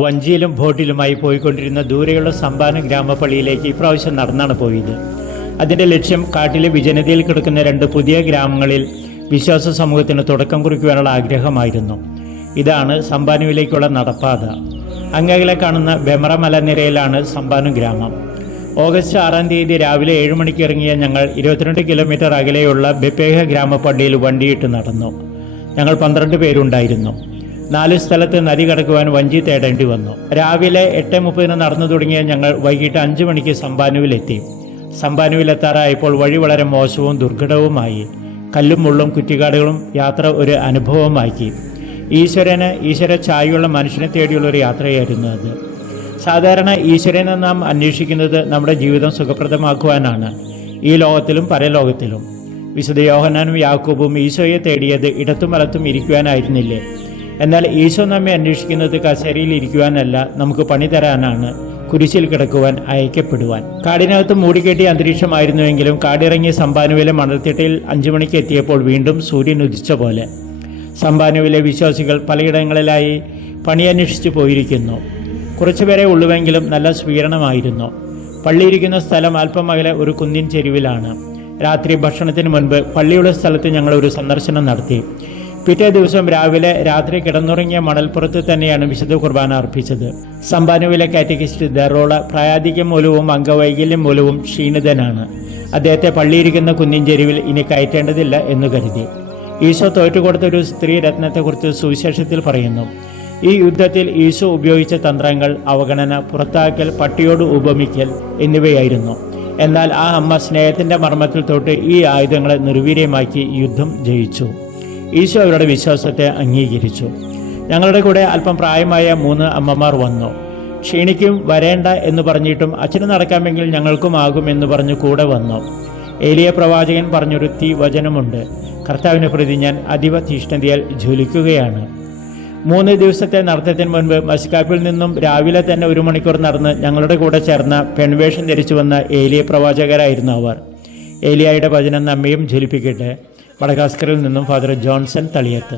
വഞ്ചിയിലും ബോട്ടിലുമായി പോയിക്കൊണ്ടിരുന്ന ദൂരെയുള്ള സമ്പാന ഗ്രാമപ്പള്ളിയിലേക്ക് ഇപ്രാവശ്യം നടന്നാണ് പോയത്. അതിൻ്റെ ലക്ഷ്യം കാട്ടിലെ വിജനതയിൽ കിടക്കുന്ന 2 പുതിയ ഗ്രാമങ്ങളിൽ വിശ്വാസ സമൂഹത്തിന് തുടക്കം കുറിക്കുവാനുള്ള ആഗ്രഹമായിരുന്നു. ഇതാണ് സമ്പാനുവിലേക്കുള്ള നടപ്പാത. അങ്ങകലെ കാണുന്ന ബെമറ മലനിരയിലാണ് സമ്പാനു ഗ്രാമം. ഓഗസ്റ്റ് 6-ാം തീയതി രാവിലെ 7 മണിക്ക് ഇറങ്ങിയ ഞങ്ങൾ 22 കിലോമീറ്റർ അകലെയുള്ള ബെപ്പേഹ ഗ്രാമപ്പള്ളിയിൽ വണ്ടിയിട്ട് നടന്നു. ഞങ്ങൾ 12 പേരുണ്ടായിരുന്നു. 4 സ്ഥലത്ത് നദി കടക്കുവാൻ വഞ്ചി തേടേണ്ടി വന്നു. രാവിലെ 8:30 നടന്നു തുടങ്ങിയ ഞങ്ങൾ വൈകിട്ട് 5 മണിക്ക് സമ്പാനുവിലെത്തി. സമ്പാനുവിലെത്താറായപ്പോൾ വഴി വളരെ മോശവും ദുർഘടവുമായി. കല്ലും മുള്ളും കുറ്റിക്കാടുകളും യാത്ര ഒരു അനുഭവമാക്കി. ഈശ്വര ചായയുള്ള മനുഷ്യനെ തേടിയുള്ള ഒരു യാത്രയായിരുന്നു അത്. സാധാരണ ഈശ്വരനെ നാം അന്വേഷിക്കുന്നത് നമ്മുടെ ജീവിതം സുഖപ്രദമാക്കുവാനാണ്, ഈ ലോകത്തിലും പരലോകത്തിലും. വിശുദ്ധ യോഹന്നാനും യാക്കോബും ഈശോയെ തേടിയത് ഇടത്തും വലത്തും ഇരിക്കുവാനായിരുന്നില്ലേ? എന്നാൽ ഈശോ നമ്മെ അന്വേഷിക്കുന്നത് കസേരയിൽ ഇരിക്കുവാനല്ല, നമുക്ക് പണി തരാനാണ്, കുരിശിൽ കിടക്കുവാൻ, അയക്കപ്പെടുവാൻ. കാടിനകത്ത് മൂടിക്കെട്ടിയ അന്തരീക്ഷമായിരുന്നുവെങ്കിലും കാടിറങ്ങിയ സമ്പാനുവിലെ മണൽത്തിട്ടയിൽ 5 മണിക്ക് എത്തിയപ്പോൾ വീണ്ടും സൂര്യൻ ഉദിച്ച പോലെ. സമ്പാനുവിലെ വിശ്വാസികൾ പലയിടങ്ങളിലായി പണിയന്വേഷിച്ചു പോയിരിക്കുന്നു. കുറച്ചുപേരെ ഉള്ളുവെങ്കിലും നല്ല സ്വീകരണമായിരുന്നു. പള്ളിയിരിക്കുന്ന സ്ഥലം അല്പം അകലെ ഒരു കുന്നിൻ ചെരുവിലാണ്. രാത്രി ഭക്ഷണത്തിന് മുൻപ് പള്ളിയുടെ സ്ഥലത്ത് ഞങ്ങൾ ഒരു സന്ദർശനം നടത്തി. പിറ്റേ ദിവസം രാത്രി കിടന്നുറങ്ങിയ മണൽപ്പുറത്ത് തന്നെയാണ് വിശുദ്ധ കുർബാന അർപ്പിച്ചത്. സമ്പാനുവിലെ കാറ്റഗിസ്റ്റ് ദറോള പ്രായാധിക്യം മൂലവും അംഗവൈകല്യം മൂലവും ക്ഷീണിതനാണ്. അദ്ദേഹത്തെ പള്ളിയിരിക്കുന്ന കുന്നിൻ ചെരുവിൽ ഇനി കയറ്റേണ്ടതില്ല എന്ന് കരുതി. ഈശോ തോറ്റുകൊടുത്ത ഒരു സ്ത്രീ രത്നത്തെക്കുറിച്ച് സുവിശേഷത്തിൽ പറയുന്നു. ഈ യുദ്ധത്തിൽ ഈശോ ഉപയോഗിച്ച തന്ത്രങ്ങൾ അവഗണന, പുറത്താക്കൽ, പട്ടിയോട് ഉപമിക്കൽ എന്നിവയായിരുന്നു. എന്നാൽ ആ അമ്മ സ്നേഹത്തിൻ്റെ മർമ്മത്തിൽ തൊട്ട് ഈ ആയുധങ്ങളെ നിർവീര്യമാക്കി യുദ്ധം ജയിച്ചു. ഈശോ അവരുടെ വിശ്വാസത്തെ അംഗീകരിച്ചു. ഞങ്ങളുടെ കൂടെ അല്പം പ്രായമായ 3 അമ്മമാർ വന്നു. ക്ഷീണിക്കും, വരേണ്ട എന്ന് പറഞ്ഞിട്ടും അച്ഛന് നടക്കാമെങ്കിൽ ഞങ്ങൾക്കും ആകുമെന്ന് പറഞ്ഞു കൂടെ വന്നു. ഏലിയ പ്രവാചകൻ പറഞ്ഞൊരു വചനമുണ്ട്: കർത്താവിനെ പ്രതി ഞാൻ അതീവ തീഷ്ണതയാൽ ജ്വലിക്കുകയാണ്. 3 ദിവസത്തെ നടത്തത്തിന് മുൻപ് മസ്കാപ്പിൽ നിന്നും രാവിലെ തന്നെ 1 മണിക്കൂർ നടന്ന് ഞങ്ങളുടെ കൂടെ ചേർന്ന പെൺവേഷം ധരിച്ചു വന്ന ഏലിയ പ്രവാചകരായിരുന്നു അവർ. ഏലിയായുടെ വചനം നമ്മയും ജ്വലിപ്പിക്കട്ടെ. മഡഗാസ്കറിൽ നിന്നും ഫാദർ ജോൺസൺ തളിയത്ത്.